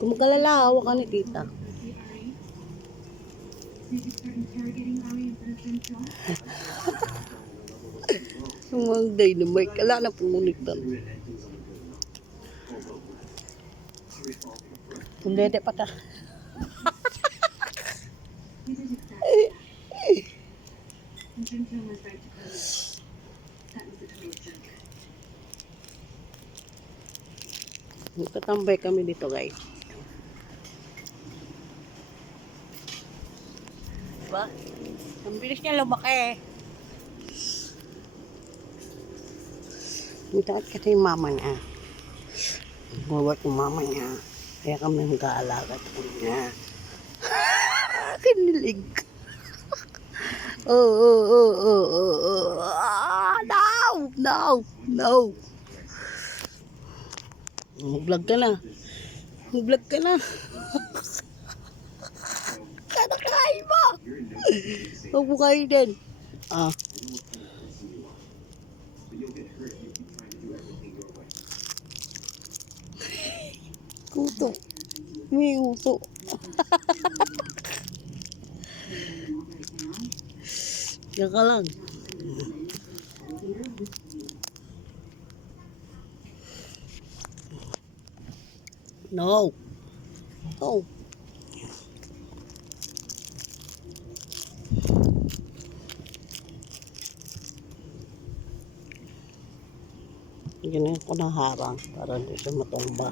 Kung magalala, hawak ka ni tita. Sumang dynamite. Kala na punitan. Kung dede pa ta. Nagtatambay kami dito, guys. Diba? Ang bilis niya lumaki. Mitaat kasi yung mama niya. Buwat yung mama niya. Kaya kami mag-aalaga sa kanya. Kinilig. Oh. No. Mag-vlog ka na. Kanakain mo. Huwag mo kain din. Kuto. May uso. Diyan ka lang. No. Ganyan ko na harang para hindi siya matumba.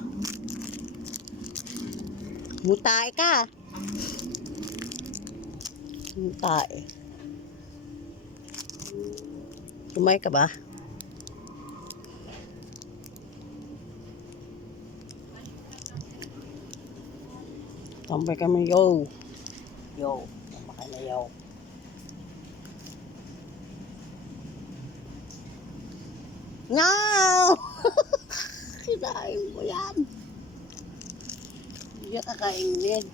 Mutae ka. Mutae. Sumay ka ba? Tambay kami, yo. Tambay na, yo. No! Kinain mo yan. Hindi ka kakainin.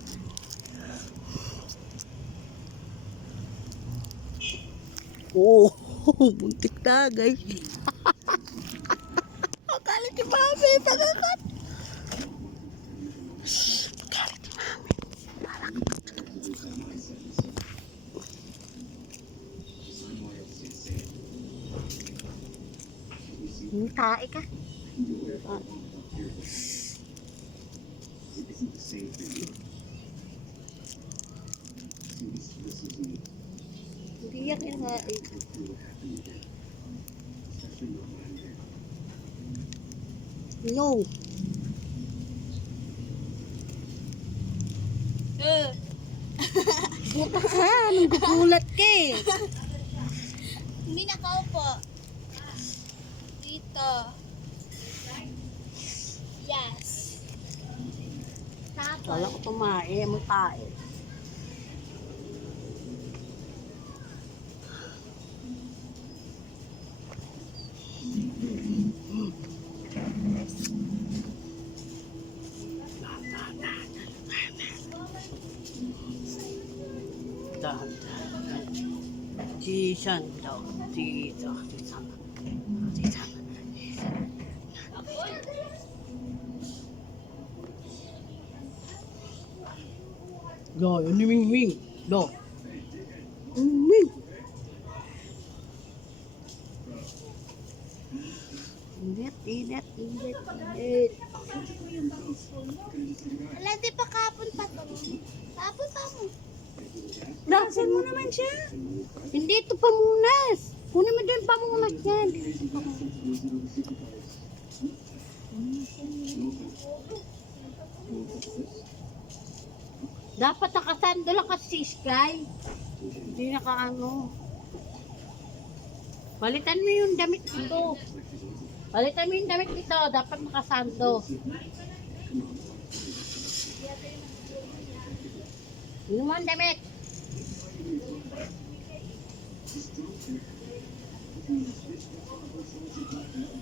Buntik na, guys. Magalit si mami, pagakat. Magalit si mami. Tae ka. Hindi yan kinain. No. Buta ka, nanggugulat ka eh. Hindi nakaupo. Dito. Yes. Tapos. Wala ko tumae, mo tae. Jisan daw. Jisan. Lo, yun ni Ming. Lo. Ming. Init. Wala, di pa kapon pa to. Kapon pa mo. Laksan mo naman siya. Hindi ito pamunas. Kunin mo doon pamunas yan. Dapat nakasando lang kasi si Sky. Hindi nakaano. Palitan mo yung damit dito. Dapat nakasando. Ano mo ang damit?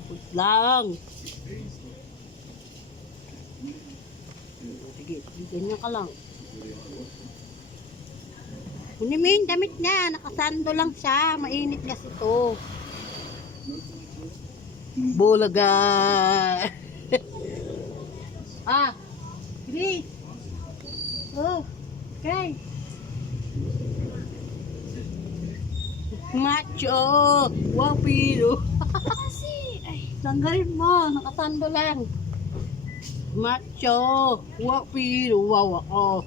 Put lang. Sige, ganyan ka lang. Kunin mo yung damit niya. Nakasando lang siya. Mainit kasi ito. Bulaga. Ah, Chris. Oh, okay. Macho. Wapiro. Kasi, ay, Tanggalin mo. Nakatando lang. Macho. Wapiro. Wow ako.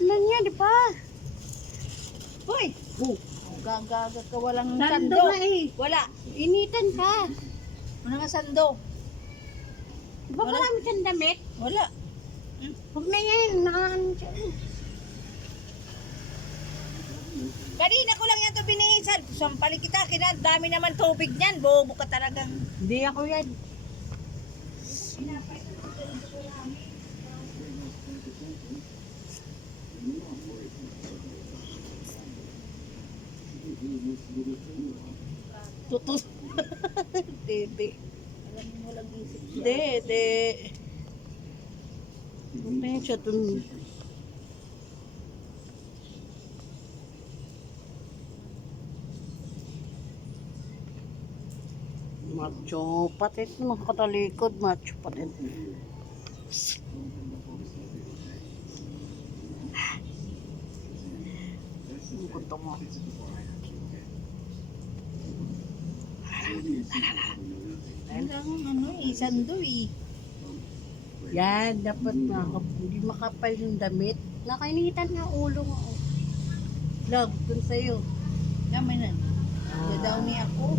Na niya, di ba? Hoy! Gagaga ka walang Sando sando. na eh. Wala. Initan ka. Wala nga sando. Di ba marami kang damit? Wala. Huwag na yan. Naan siya. Kanina ko lang yan to binihisan. Sampali kita. Dami naman tubig niyan. Bobo ka talagang. Hindi ako yan. Tutus. Dede. Alam mo walang isip siya. Dede. Ano yun siya dun? Macho patit mo katalikod. Macho patit. Ang gusto mo. Walang sando eh. Yan, dapat hindi makapal yung damit. Nakainitan nga ulo mo. Love, dun sa'yo. Yaman na. Daw ni ako.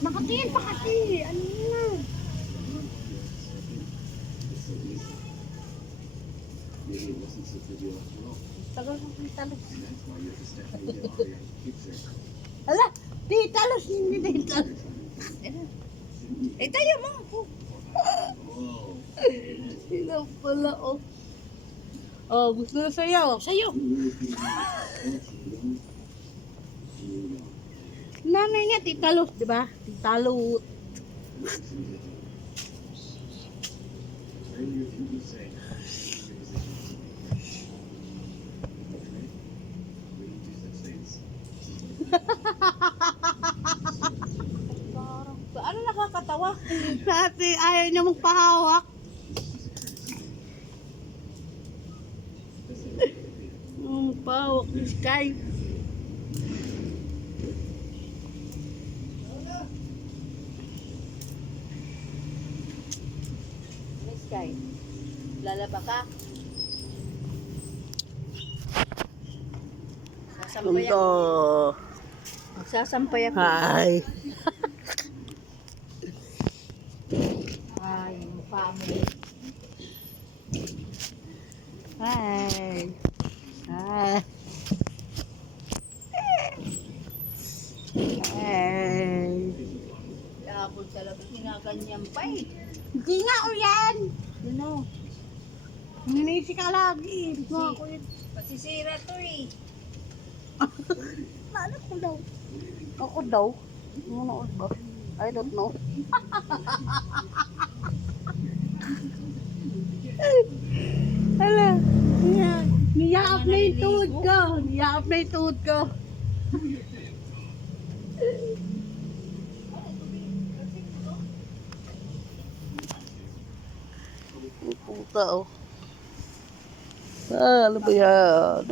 Nakatiin pa kasi. Ano na? Tagal mo kong talos. Ala, di talos. Hindi di talos. Eh tayo mo. Ikaw pala, oh. Oh, gusto na sa'yo. Sa'yo. Nanay niya, titalos, di ba? Titalot. Ano nakakatawa? Dati, ayaw niya magpahawak. Pahawak ni Sky. Miss Kai. Lalaba ka? Sasampay ako. Magsasampay ako. Hi. Ay, mukha mo. Hi. Hi. Hi. Labol talaga. Ginaganyan pa eh. Hindi nga o yan. Yun o. Nanisi ka lagi. Hindi mo ako yun. Masisira to eh. Naalala ko daw. Ako daw? Ano ba? I don't know. Hala. Niyaap na yung tuhod ko. Niyaap na yung tuhod ko. Ang puta oh. Ah, ano ba yan?